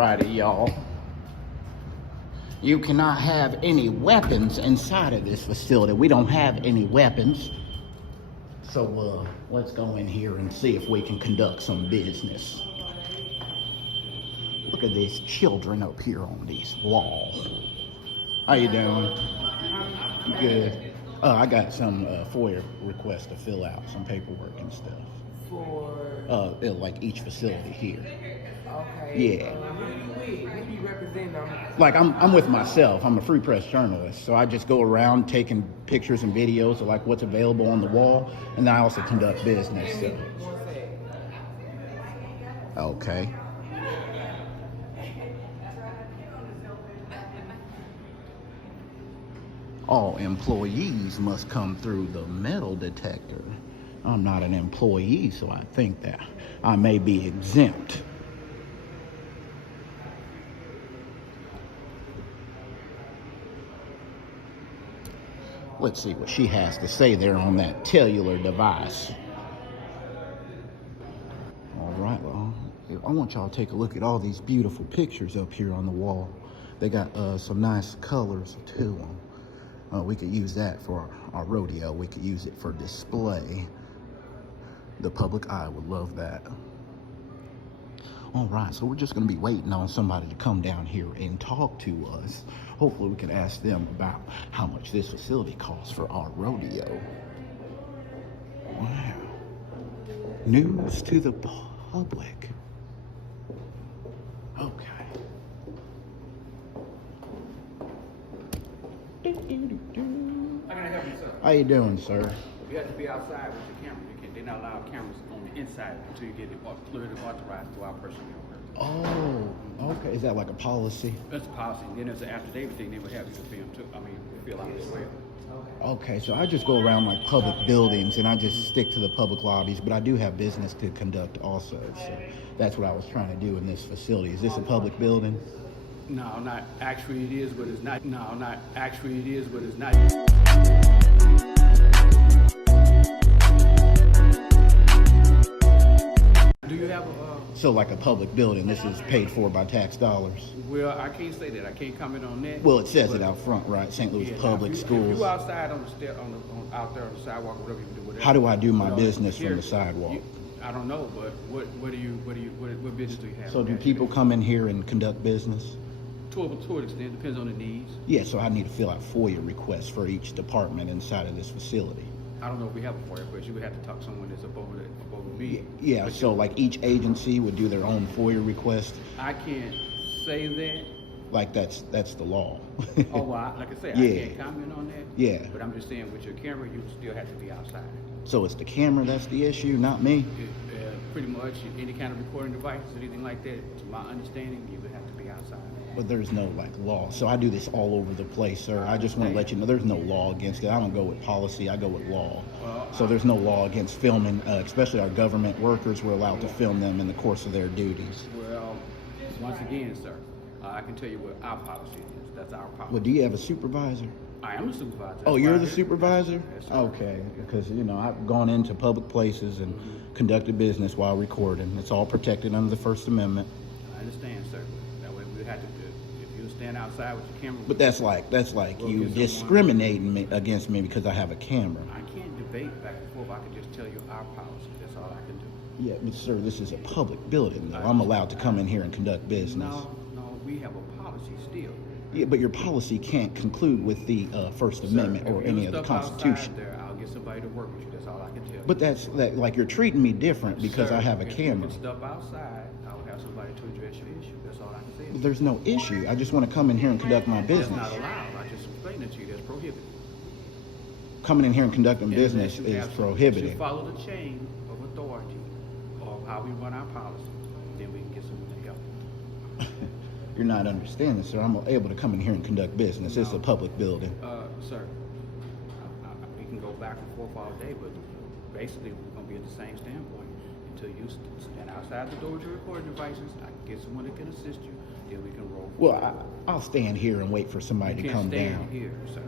Alrighty, y'all. You cannot have any weapons inside of this facility. We don't have any weapons. So let's go in here and see if we can conduct some business. Look at these children up here on these walls. How you doing? Good. I got some FOIA requests to fill out, some paperwork and stuff. For like each facility here. okay. Yeah. Who you represent them? Like I'm with myself. I'm a free press journalist, so I just go around taking pictures and videos of like what's available on the wall, and I also conduct business. So. Okay. All employees must come through the metal detector. I'm not an employee, so I think that I may be exempt. Let's see what she has to say there on that cellular device. All right, well, I want y'all to take a look at all these beautiful pictures up here on the wall. They got some nice colors to them. We could use that for our rodeo. We could use it for display. The public eye would love that. All right, so we're just gonna be waiting on somebody to come down here and talk to us. Hopefully we can ask them about how much this facility costs for our rodeo. Wow. News to the public. Okay. How can I help you, sir? How you doing, sir? You have to be outside with your camera. They're not allowed cameras on the inside until you get it cleared and authorized to our personnel. Oh, okay. Is that like a policy? That's a policy. Then there's an affidavit thing they would have you to film too. Fill out as well. Okay, so I just go around like public buildings and I just stick to the public lobbies, but I do have business to conduct also. So that's what I was trying to do in this facility. Is this a public building? No, not actually it is, but it's not. No, not actually it is, but it's not. Do you have a... So like a public building, this is paid for by tax dollars? Well, I can't say that. I can't comment on that. Well, it says it out front, right? St. Louis Public Schools. If you outside on the stair, out there on the sidewalk, whatever you can do, whatever. How do I do my You know, business here, from the sidewalk? I don't know, but what business do you have? So do people come in here and conduct business? To an extent, depends on the needs. Yeah, so I need to fill out FOIA requests for each department inside of this facility. I don't know if we have a FOIA request. You would have to talk to someone that's above me. Yeah, But so like each agency would do their own FOIA request. I can't say that. Like that's the law. Oh, well, like I said, Yeah. I can't comment on that. Yeah. But I'm just saying, with your camera, you still have to be outside. So it's the camera that's the issue, not me? Pretty much, any kind of recording device, anything like that, to my understanding, you would have to be outside. But there's no like law. So I do this all over the place, sir. I just want to let you know there's no law against it. I don't go with policy, I go with law. So there's no law against filming, especially our government workers. We're allowed to film them in the course of their duties. Well, once again, sir, I can tell you what our policy is. That's our policy. Well, do you have a supervisor? I am a supervisor. Oh, you're the Yes, supervisor? yes, sir. Okay, because I've gone into public places and conducted business while recording. It's all protected under the First Amendment. I understand, sir. That way we have to do. If you stand outside with your camera. But that's like We'll you get someone- discriminating against me because I have a camera. I can't debate back and forth. I can just tell you our policy. That's all I can do. Yeah, but sir, this is a public building though. I'm allowed to come in here and conduct business. No, we have a policy still. Yeah, but your policy can't conclude with the First Amendment Sir, or if you any of the step outside Constitution. there, I'll get somebody to work with you. That's all I can tell you. But that like you're treating me different because Sir, I have a if camera. you can step outside, I'll have somebody to address your issue. That's all I can say. There's no issue. I just want to come in here and conduct my That's business. not allowed. I just explained it to you. That's prohibited. Coming in here and conducting business Unless you is have prohibited. You follow the chain of authority of how we run our policy, then we can get someone to help. You're not understanding, sir. I'm able to come in here and conduct business. It's a public building. Sir, we can go back and forth all day, but basically we're going to be at the same standpoint until you stand outside the door with your recording devices. I can get someone that can assist you, then we can roll. Well, I'll stand here and wait for somebody to You come can't stand down. here, sir.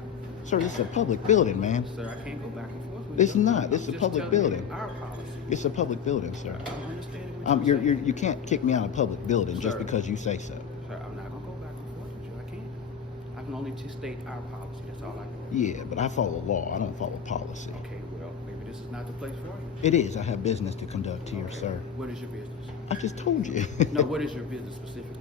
Sir, this is a public building, man. Sir, I can't go back and forth with It's you. not. This is I'm a just public telling you building. Our policy. It's a public building, sir. I don't understand what you saying? You can't kick me out of a public building just Sir. because you say so. Sir, I'm not gonna go back and forth with you. I can't. I can only state our policy. That's all I can do. Yeah, but I follow law. I don't follow policy. Okay, well, maybe this is not the place for you. It is. I have business to conduct here, Okay. sir. What is your business? I just told you. No, what is your business specifically?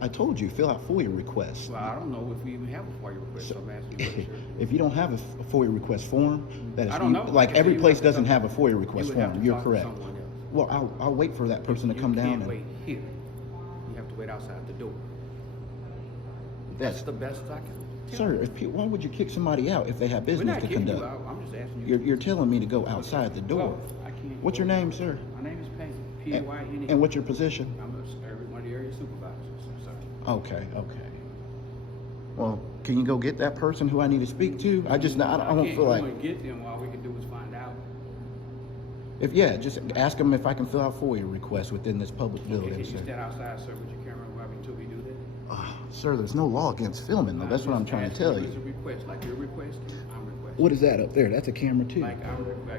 I told you, fill out FOIA requests. Well, I don't know if we even have a FOIA request, so I'm asking you what is your... If you don't have a FOIA request form, that is, I don't know. like Okay, every you place have to doesn't talk- have a FOIA you request would have form. to You're talk to correct. someone else. Well, I'll wait for that person to come You down can't and wait here. You have to wait outside the door. that's That's the best I can tell sir. you. Why would you kick somebody out if they have We're business not to kidding you. conduct? I'm just asking you. You're telling me to go outside the door. Well, I can't. What's your name, sir? My name is Payne. And, P-A-Y-N-E. and what's your position? I'm one of the area supervisors, sir. Okay, okay. Well, can you go get that person who I need to speak to? I don't feel like. Can't get them. All we can do is find out. Just ask them if I can fill out FOIA requests within this public Okay, building, can you sir. stand outside, sir, with your camera until we do that? Sir, there's no law against filming, though. That's what I'm trying to tell It's a you. request, like you're requesting, I'm requesting. What is that up there? That's a camera, too. Like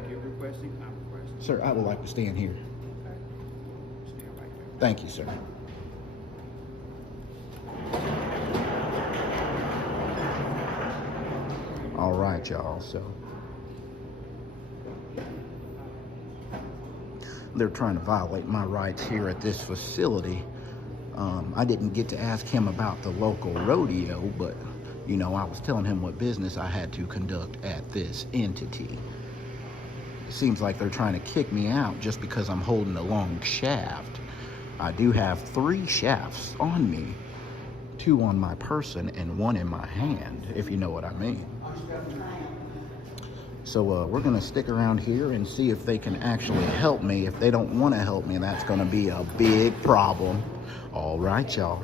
you're requesting, I'm requesting. Sir, I would like to stand here. Okay. Stand right there. Thank you, sir. All right, y'all. So they're trying to violate my rights here at this facility. I didn't get to ask him about the local rodeo, but you know, I was telling him what business I had to conduct at this entity. Seems like they're trying to kick me out just because I'm holding a long shaft. I do have 3 shafts on me, 2 on my person and 1 in my hand, if you know what I mean. So we're gonna stick around here and see if they can actually help me. If they don't want to help me, that's gonna be a big problem. All right, y'all.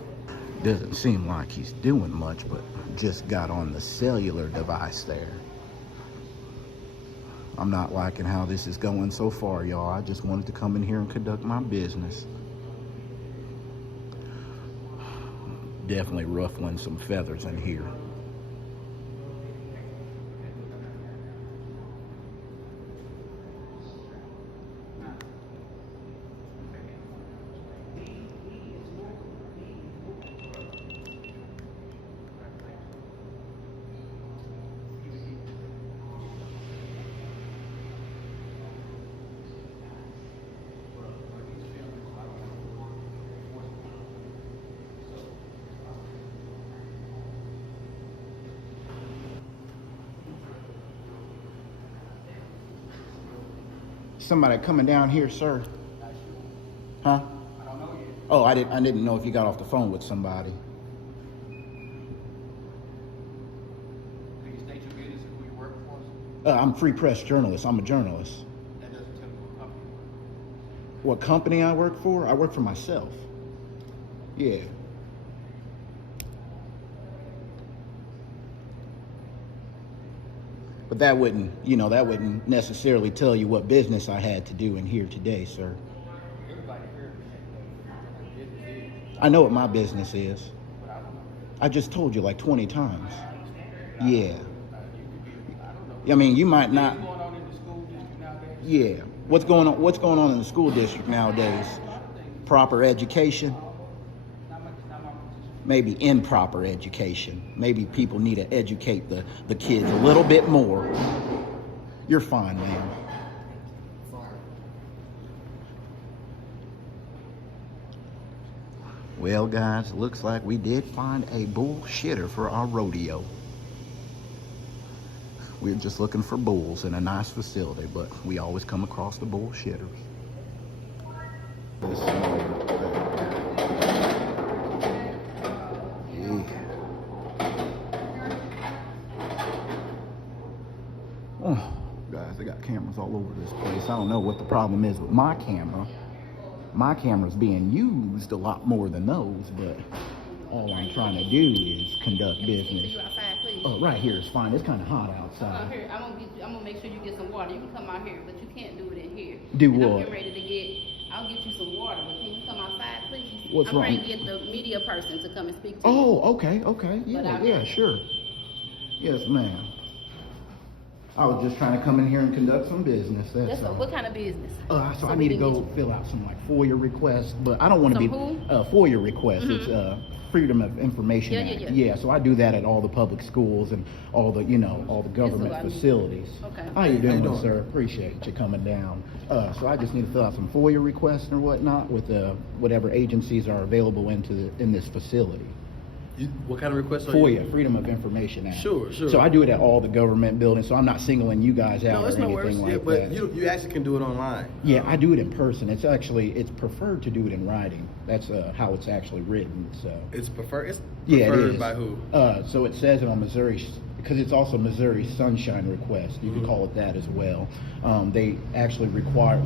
Doesn't seem like he's doing much, but just got on the cellular device there. I'm not liking how this is going so far, y'all. I just wanted to come in here and conduct my business. Definitely ruffling some feathers in here. Somebody coming down here, sir? Huh? I don't know yet. Oh, I didn't know if you got off the phone with somebody. Can you state your business and who you work for? I'm free press journalist. I'm a journalist. That doesn't tell me what company you work What company I work for? I work for myself. Yeah. But that wouldn't necessarily tell you what business I had to do in here today, sir. for. Everybody here is. I know what my business is. But I don't know. I just told you like 20 times. Yeah. You could be, I don't know. I mean, you might not. What's going on in the school district nowadays? Yeah. What's going on in the school district nowadays? Proper education? Not my position. Maybe improper education. Maybe people need to educate the kids a little bit more. You're fine, man. Well, guys, looks like we did find a bullshitter for our rodeo. We're just looking for bulls in a nice facility, but we always come across the bullshitters. Oh, guys, they got cameras all over this place. I don't know what the problem is with my camera. My camera's being used a lot more than those, but all I'm trying to do is conduct business. You outside, please. Oh, right here is fine. It's kind of hot Come out outside. here. I'm gonna make sure you get some water. You can come out here, but you can't do it in here. Do and what? I'm getting ready to I'll get you some water, but can you come outside, please? What's I'm wrong? trying to get the media person to come and speak to you. Oh, okay. But Yeah, I- yeah, sure. Yes, ma'am. I was just trying to come in here and conduct some business. That's all. What kind of business? So I need to go fill out some like FOIA requests, but I don't want to be Some FOIA requests. It's Freedom of Information Act. Yeah. So I do that at all the public schools and all the all the government facilities. Okay. How you doing, sir? Appreciate you coming down. So I just need to fill out some FOIA requests or whatnot with whatever agencies are available in this facility. What kind of requests are you? FOIA, Freedom of Information Act. Sure. So I do it at all the government buildings, so I'm not singling you guys out No, it's or no anything worries. like But that. you actually can do it online. Yeah, I do it in person. It's preferred to do it in writing. That's how it's actually written. So It's preferred. It's yeah, it preferred is. by who? So it says it on Missouri, because it's also Missouri Sunshine Request. You could call it that as well. They actually require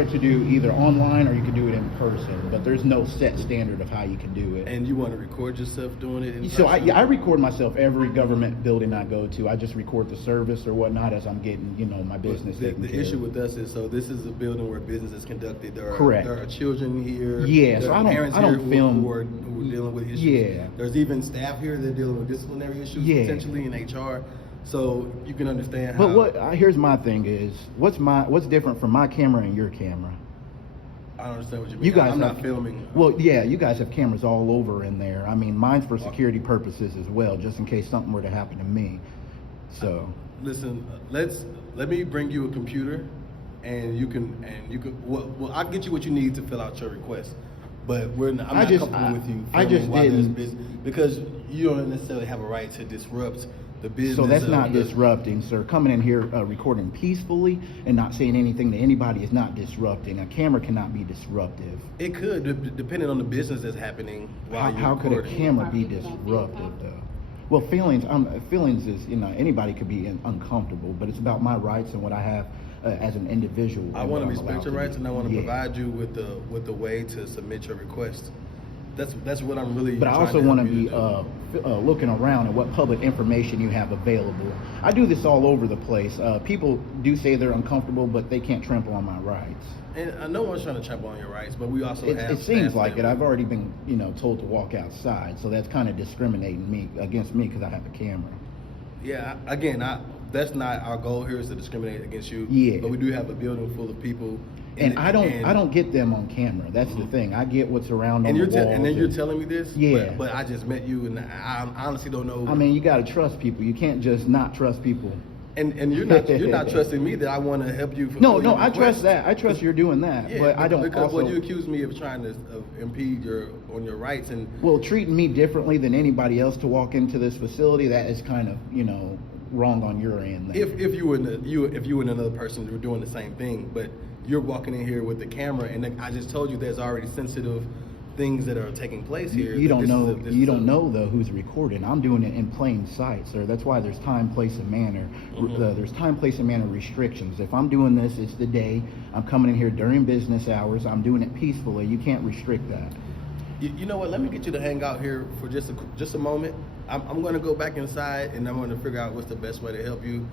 it to do either online or you can do it in person. But there's no set standard of how you can do it. And you want to record yourself doing it? So I record myself every government building I go to. I just record the service or whatnot as I'm getting, my business taken The care issue of. with us is, so this is a building where business is conducted. Correct. There are children here. Yeah, There so are I don't- parents I don't here film- who are dealing with issues. Yeah. There's even staff here that are dealing with disciplinary issues, Yeah. potentially in HR. So you can understand how. But here's my thing is, what's different from my camera and your camera? I don't understand what you mean. You guys I'm have, not filming. Well, yeah, you guys have cameras all over in there. I mean, mine's for security purposes as well, just in case something were to happen to me. So, Listen, let me bring you a computer, and you can well I'll get you what you need to fill out your request. But I'm not comfortable with you I just filming while there's didn't- business, because you don't necessarily have a right to disrupt the business. so that's of not the- disrupting, sir. Coming in here recording peacefully and not saying anything to anybody is not disrupting. A camera cannot be disruptive. It could, depending on the business that's happening while you're How could a recording. camera be disruptive though? Well, feelings is, anybody could be uncomfortable, but it's about my rights and what I have as an individual. I and want to what I'm allowed respect your rights, do. and I want to Yeah. provide you with the way to submit your request. That's what I'm really. But I trying also to want to help be you do. looking around at what public information you have available. I do this all over the place. People do say they're uncomfortable, but they can't trample on my rights. And no one's trying to trample on your rights, but we also have. It seems staff like that- it. I've already been, told to walk outside, so that's kind of discriminating against me because I have a camera. Yeah, again, that's not our goal here, is to discriminate against you. Yeah. But we do have a building full of people. And I don't get them on camera. That's the thing. I get what's around on And the you're walls. and then you're telling me this. Yeah. But I just met you, and I honestly don't know. I mean, you got to trust people. You can't just not trust people. and you're not trusting me that I want to help you. No, fulfill your I trust request. that. I trust you're doing that. Yeah, but I don't because also. you accuse me of trying to impede your rights, and Well, treating me differently than anybody else to walk into this facility, that is kind of, wrong on your end. There. if you were another person who were doing the same thing, but you're walking in here with the camera, and then I just told you there's already sensitive things that are taking place here. You don't know. This You is a- don't know though who's recording. I'm doing it in plain sight, sir. That's why there's time, place, and manner. There's time, place, and manner restrictions. If I'm doing this, it's the day. I'm coming in here during business hours. I'm doing it peacefully. You can't restrict that. You know what? Let me get you to hang out here for just a moment. I'm going to go back inside, and I'm going to figure out what's the best way to help you.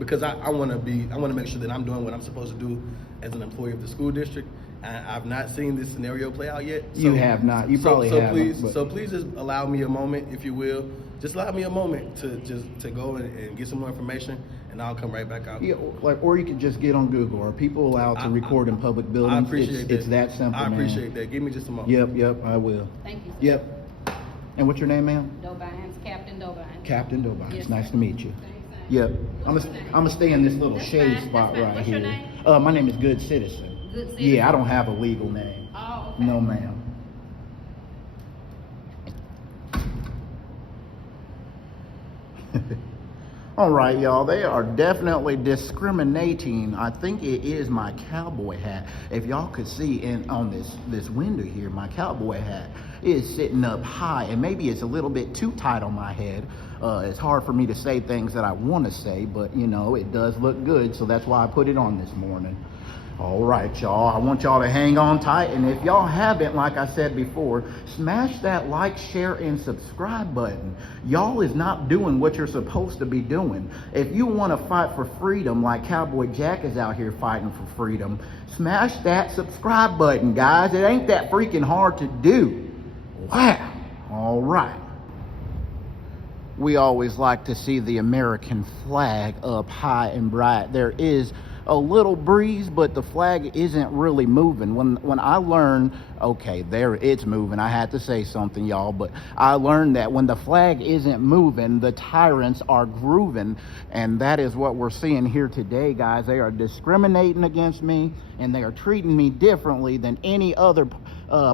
Because I want to make sure that I'm doing what I'm supposed to do as an employee of the school district. I've not seen this scenario play out yet. You have not. You probably haven't, but- Please just allow me a moment, if you will. Just allow me a moment to go and get some more information, and I'll come right back out. Yeah, or you could just get on Google. Are people allowed to record in public buildings? I appreciate that. It's that simple, I man. appreciate that. Give me just a moment. Yep, I will. Thank you, sir. Yep. And what's your name, ma'am? Dobines, Captain Dobines. Captain Dobines. Yes, nice sir. to meet you. Thanks, sir. Yep. I'm What's your name? gonna stay in this little That's shade fine, spot that's fine. right What's here. your name? My name is Good Citizen. Good Citizen? Yeah, I don't have a legal name. Oh, okay. No, ma'am. All right, y'all, they are definitely discriminating. I think it is my cowboy hat. If y'all could see on this window here, my cowboy hat is sitting up high, and maybe it's a little bit too tight on my head. It's hard for me to say things that I want to say, but it does look good, so that's why I put it on this morning. All right, y'all, I want y'all to hang on tight, and if y'all haven't, like I said before, smash that like, share, and subscribe button. Y'all is not doing what you're supposed to be doing. If you want to fight for freedom like Cowboy Jack is out here fighting for freedom, smash that subscribe button, guys. It ain't that freaking hard to do. Wow. All right. we always like to see the American flag up high and bright. There is a little breeze, but the flag isn't really moving. When I learned, okay, there it's moving. I had to say something, y'all, but I learned that when the flag isn't moving, the tyrants are grooving, and that is what we're seeing here today, guys. They are discriminating against me, and they are treating me differently than any other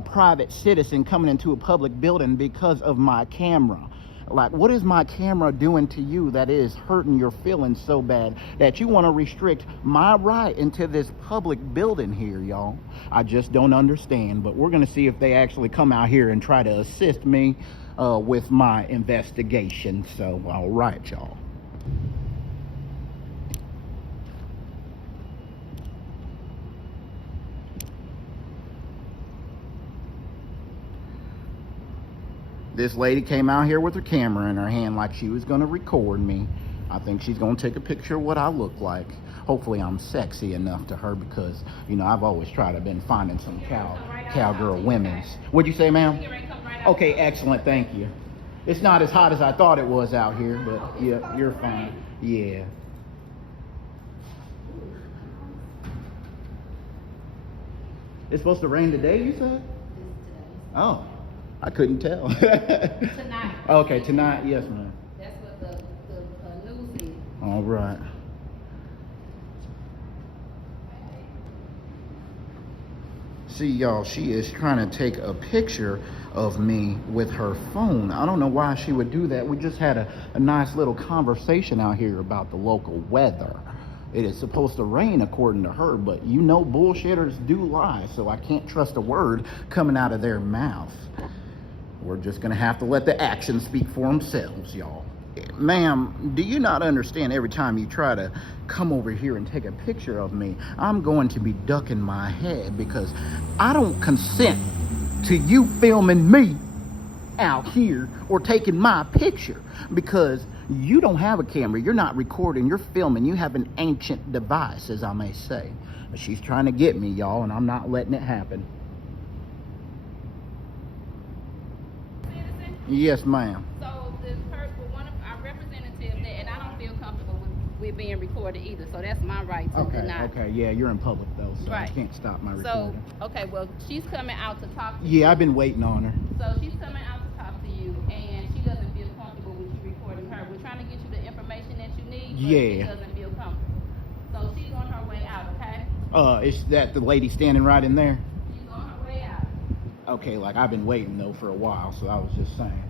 private citizen coming into a public building because of my camera. Like, what is my camera doing to you that is hurting your feelings so bad that you want to restrict my right into this public building here, y'all? I just don't understand. But we're going to see if they actually come out here and try to assist me with my investigation. So, all right, y'all. This lady came out here with her camera in her hand like she was going to record me. I think she's going to take a picture of what I look like. Hopefully I'm sexy enough to her because, you know, I've always tried to been finding some cowgirl women's. What'd you say, ma'am? Okay, excellent. Thank you. It's not as hot as I thought it was out here, but yeah, you're fine. Yeah. It's supposed to rain today, you said? Oh. I couldn't tell. Tonight. Okay, tonight, yes, ma'am. That's what the news is. All right. See, y'all, she is trying to take a picture of me with her phone. I don't know why she would do that. We just had a nice little conversation out here about the local weather. It is supposed to rain according to her, but you know bullshitters do lie, so I can't trust a word coming out of their mouth. We're just gonna have to let the actions speak for themselves, y'all. Ma'am, do you not understand every time you try to come over here and take a picture of me, I'm going to be ducking my head because I don't consent to you filming me out here or taking my picture because you don't have a camera, you're not recording, you're filming, you have an ancient device, as I may say. But she's trying to get me, y'all, and I'm not letting it happen. Yes, ma'am. So one of our representatives, and I don't feel comfortable with being recorded either. So that's my right to deny. Okay, yeah, you're in public though, so Right. I can't stop my So recording. okay, well she's coming out to talk to you. Yeah, I've been waiting on her. So she's coming out to talk to you, and she doesn't feel comfortable with you recording her. We're trying to get you the information that you need, but she Yeah. doesn't feel comfortable. So she's on her way out, okay? Is that the lady standing right in there? She's on her way out. Okay, like I've been waiting though for a while, so I was just saying.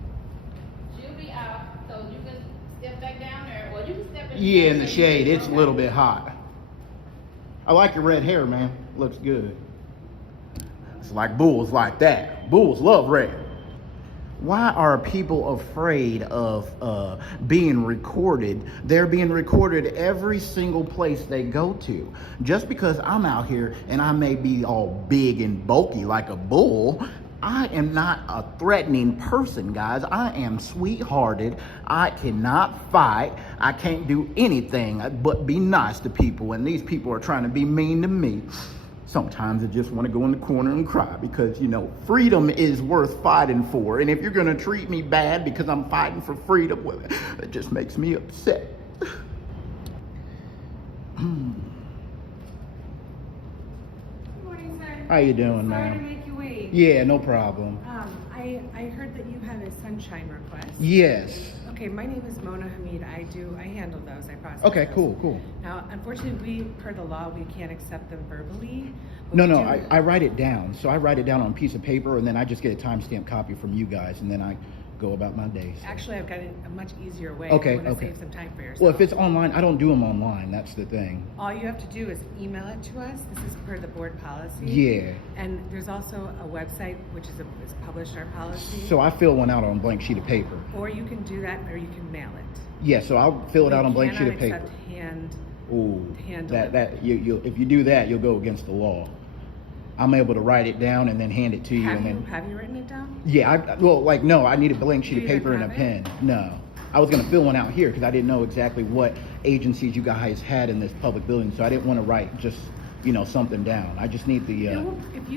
She'll be out, so you can step back down there, or you can step in. Yeah, in the shade, it's a little bit hot. I like your red hair, man. Looks good. It's like bulls like that. Bulls love red. Why are people afraid of being recorded? They're being recorded every single place they go to. Just because I'm out here and I may be all big and bulky like a bull, I am not a threatening person, guys. I am sweethearted. I cannot fight. I can't do anything but be nice to people. And these people are trying to be mean to me. Sometimes I just want to go in the corner and cry because, you know, freedom is worth fighting for. And if you're going to treat me bad because I'm fighting for freedom, well, it just makes me upset. Good morning, sir. How you doing, Sorry to ma'am? make you wait. Yeah, no problem. I heard that you have a sunshine request. Yes. Okay, my name is Mona Hamid. I handle those. I process Okay, those. cool. Now, unfortunately, per the law, we can't accept them verbally. but No, we no, do- I write it down. So I write it down on a piece of paper and then I just get a timestamp copy from you guys and then I go about my days. Actually, I've got a much easier way. Okay, if you want to okay. save some time for yourself. Well, if it's online, I don't do them online. That's the thing. All you have to do is email it to us. This is per the board policy. Yeah. And there's also a website which is published our policy. So I fill one out on a blank sheet of paper. Or you can do that, or you can mail it. Yeah, so I'll fill it out on a blank sheet of We paper. cannot accept hand. Ooh, hand that you if you do that, you'll go against the law. I'm able to write it down and then hand it to you, and then Have you written it down? yeah, no, I need a blank sheet Do of you paper and a have pen. it? No, I was gonna fill one out here because I didn't know exactly what agencies you guys had in this public building, so I didn't want to write just something down. I just need the. It will, if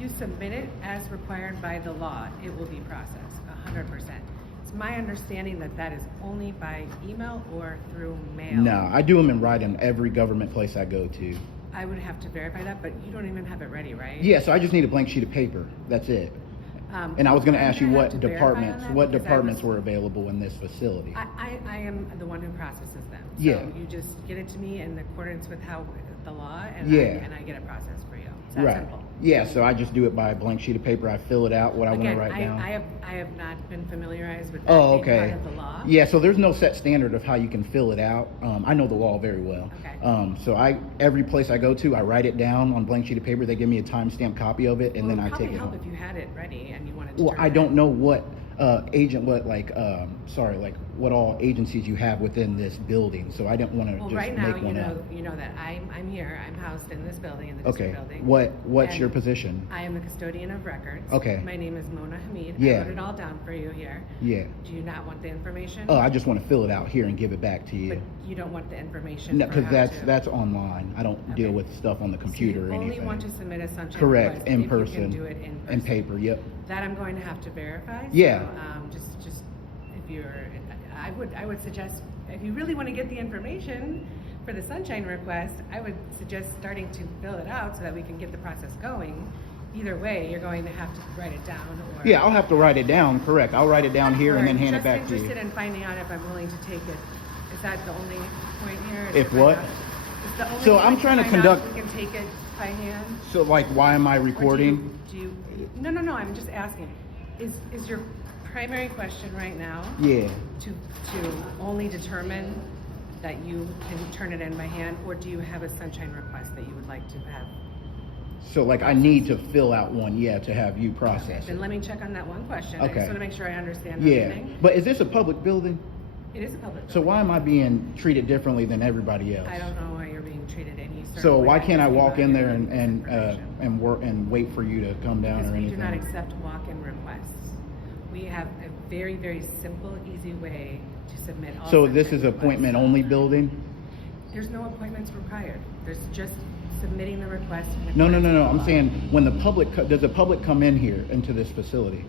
you submit it as required by the law, it will be processed 100%. It's my understanding that that is only by email or through mail. No, I do them in writing every government place I go to. I would have to verify that, but you don't even have it ready, right? Yeah, so I just need a blank sheet of paper. That's it. And I was going to ask you I'm gonna what have to verify on departments, that what because I departments was- were available in this facility. I am the one who processes them. Yeah. So you just get it to me in accordance with how the law, and Yeah. I get it processed for you. It's that Right. simple. Yeah, so I just do it by a blank sheet of paper. I fill it out, what I want Again, to write down. I have not been familiarized with that Oh, being okay. part of the law. Yeah, so there's no set standard of how you can fill it out. I know the law very well. Okay. So every place I go to, I write it down on a blank sheet of paper. They give me a timestamped copy of it, and Well, then I it'd take it probably home. help if you had it ready and you wanted to. Well, turn I it don't in. know what what all agencies you have within this building. So I didn't want to Well, just right now, make one up. you know that I'm here. I'm housed in this building, in the Okay. district building. What's your And position? I am the custodian of records. Okay. My name is Mona Hamid. Yeah. I wrote it all down for you here. Yeah. Do you not want the information? Oh, I just want to fill it out here and give it back to But you. you don't want the information? No, for because how to- that's online. I don't deal Okay. with stuff on the computer So or you anything. only want to submit a sunshine Correct, request in if person. You can do it in person. In paper, yep. That I'm going to have to verify. Yeah. So, just if you're, I would suggest, if you really want to get the information for the sunshine request, I would suggest starting to fill it out so that we can get the process going. Either way, you're going to have to write it down or. Yeah, I'll have to write it down, correct. I'll write it down here and then hand it back to Just you. interested in finding out if I'm willing to take it. Is that the only point here? Is If to find what? out- is the only So I'm point trying to find out if conduct- We can take it by hand? So like, why am I Or recording? do you, no, I'm just asking. Is your primary question right now Yeah. to only determine that you can turn it in by hand, or do you have a sunshine request that you would like to have? So like, I need to fill out one, yeah, to have you Okay, process then it. let me check on that one question. I Okay. just want to make sure I understand Yeah, everything. but is this a public building? It is a public So building. why am I being treated differently than everybody else? I don't know why you're being treated any certain So way. why can't I just walk in there evaluating and this information. and work and wait for you to come down Because or we anything? do not accept walk-in requests. We have a very, very simple, easy way to submit all. So this sunshine is requests. appointment only building? There's no appointments required. There's just submitting the request. in No, accordance with I'm the law. saying when the public, does the public come in here into this facility?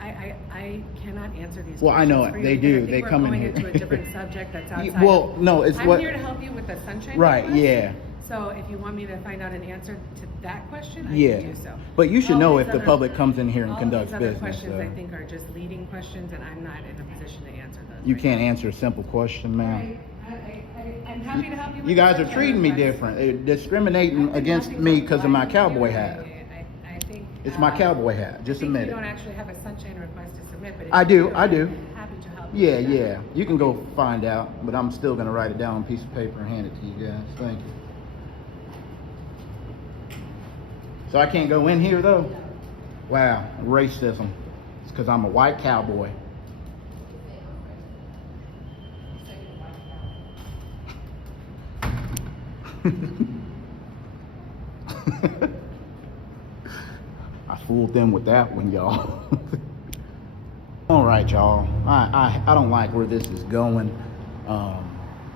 I cannot answer these questions. Well, I know it. for you They because I do. think They we're come in going here. into a different subject that's Y- outside. well, no, it's I'm what- here to help you with the sunshine Right, request. yeah. So if you want me to find out an answer to that question, I Yeah. can do so. But you should All know these if the other- public comes in here and all conducts these other business, questions, so. I think, are just leading questions, and I'm not in a position to answer those. You right can't now. answer a simple question, ma'am. I'm happy to help you with You the guys are sunshine treating me request. different, discriminating I'm against happy me to because of my provide cowboy you. hat. I think. It's my cowboy hat, just I think admit you it. don't actually have a sunshine request to submit, but if I you do. I'm happy to help you. Yeah, with that. yeah. You can go find out, but I'm still gonna write it down on a piece of paper and hand it to you guys. Thank you. So I can't go in here though? Wow, racism. It's because I'm a white cowboy. I fooled them with that one, y'all. All right, y'all. I don't like where this is going.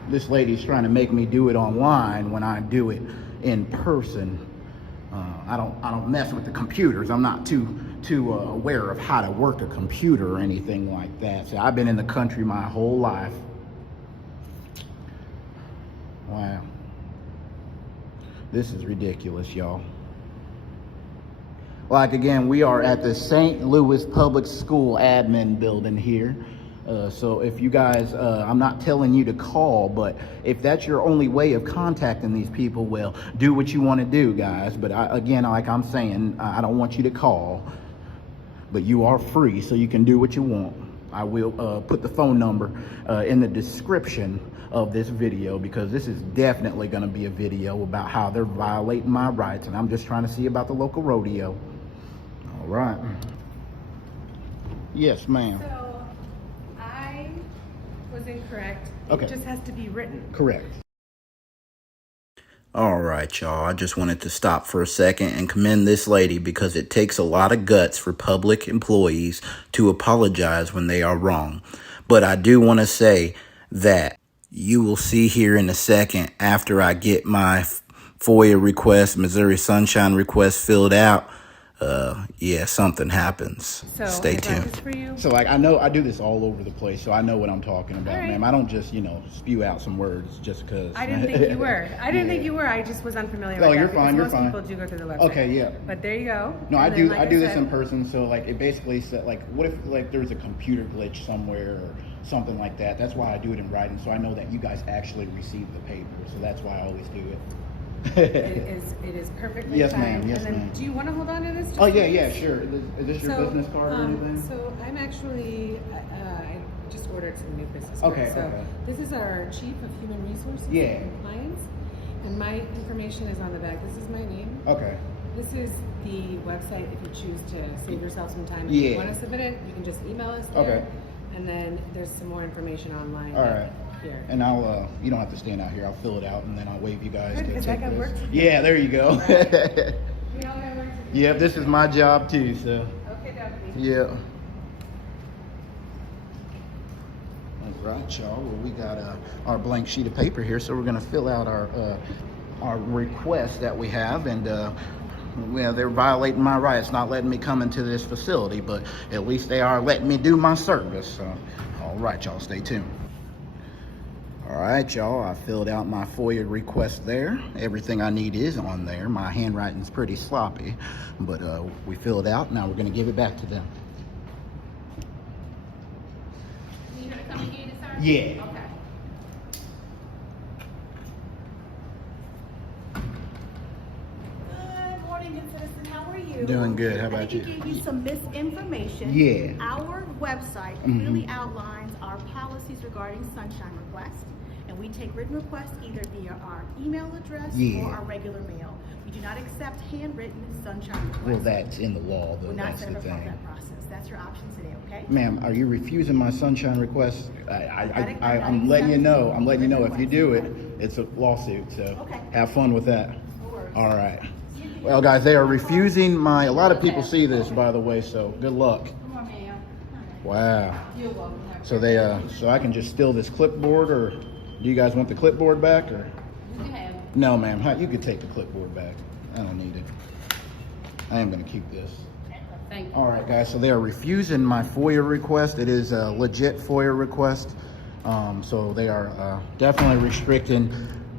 This lady's trying to make me do it online when I do it in person. I don't mess with the computers. I'm not too aware of how to work a computer or anything like that. So I've been in the country my whole life. Wow. This is ridiculous, y'all. Like, again, we are at the St. Louis Public School admin building here. So if you guys, I'm not telling you to call, but if that's your only way of contacting these people, well, do what you want to do, guys. But again, like I'm saying, I don't want you to call, but you are free, so you can do what you want. I will put the phone number in the description of this video, because this is definitely going to be a video about how they're violating my rights, and I'm just trying to see about the local rodeo. All right. Yes, ma'am. So, I was incorrect. Okay. It just has to be written. Correct. All right, y'all. I just wanted to stop for a second and commend this lady, because it takes a lot of guts for public employees to apologize when they are wrong. But I do want to say that you will see here in a second, after I get my FOIA request, Missouri Sunshine request filled out, yeah, something happens. So, Stay I brought tuned. this for you. So like I know I do this all over the place, so I know what I'm talking about, All right. ma'am. I don't just spew out some words just because. I didn't think you were. I didn't think Yeah. you were. I just was unfamiliar No, with you're that fine, because you're most fine. people do go through the website. Okay, yeah. But there you go. No, And I then, do. like I do this said- in person. So like it basically said like, what if like there's a computer glitch somewhere or something like that? That's why I do it in writing, so I know that you guys actually receive the paper. So that's why I always do it. It is perfectly Yes, fine. ma'am. Yes, and then, ma'am. do you want to hold on to this? Oh just yeah, in yeah, case? sure. Is this your business card or anything? So I'm actually, I just ordered some new business cards. Okay, So okay. this is our Chief of Human Resources Yeah. and Compliance, and my information is on the back. This is my name. Okay. This is the website if you choose to save yourself some time. If Yeah. you want to submit it, you can just email us there. Okay. And then there's some more information online. All right. Here. And I'll, you don't have to stand out here. I'll fill it out and then I'll wave you guys Good, to is take that gonna this. work? Yeah, there you go. We all gotta work together. Yep, this is my job too, so. Okay, Deputy. Yeah. All right, y'all. Well, we got our blank sheet of paper here, so we're gonna fill out our request that we have, and well, they're violating my rights, not letting me come into this facility, but at least they are letting me do my service. So, all right, y'all, stay tuned. All right, y'all, I filled out my FOIA request there. Everything I need is on there. My handwriting's pretty sloppy, but we filled out. Now we're gonna give it back to them. Need her to come and get it, sir? Yeah. Okay. Good morning, good citizen. How are you? Doing good. How about I think you? gave you some misinformation. Yeah. Our website Mhm. really outlines our policies regarding sunshine requests, and we take written requests either via our email address Yeah. or our regular mail. We do not accept handwritten sunshine requests. Well, that's in the law, though. We're not That's set the up for thing. that process. That's your option today, okay? Ma'am, are you refusing my sunshine request? Not I'm letting you know. I'm letting you know. If you request. do it, it's a lawsuit. So Okay. have fun with that. No worries. All right. Well, guys, they are refusing my. A lot of people see this, by the way. So good luck. Come on, ma'am. Wow. You're welcome. So they so I can just steal this clipboard, or do you guys want the clipboard back, or? You can have it. No, ma'am. You could take the clipboard back. I don't need it. I am gonna keep this. Thank you. All right, guys, so they are refusing my FOIA request. It is a legit FOIA request. So they are definitely restricting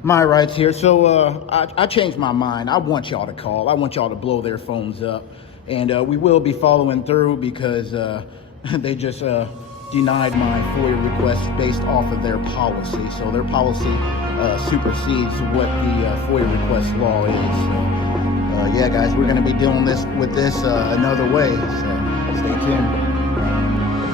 my rights here. So I changed my mind. I want y'all to call. I want y'all to blow their phones up. And we will be following through because they just denied my FOIA request based off of their policy. So their policy supersedes what the FOIA request law is. So, yeah, guys, we're going to be dealing with this another way. So stay tuned.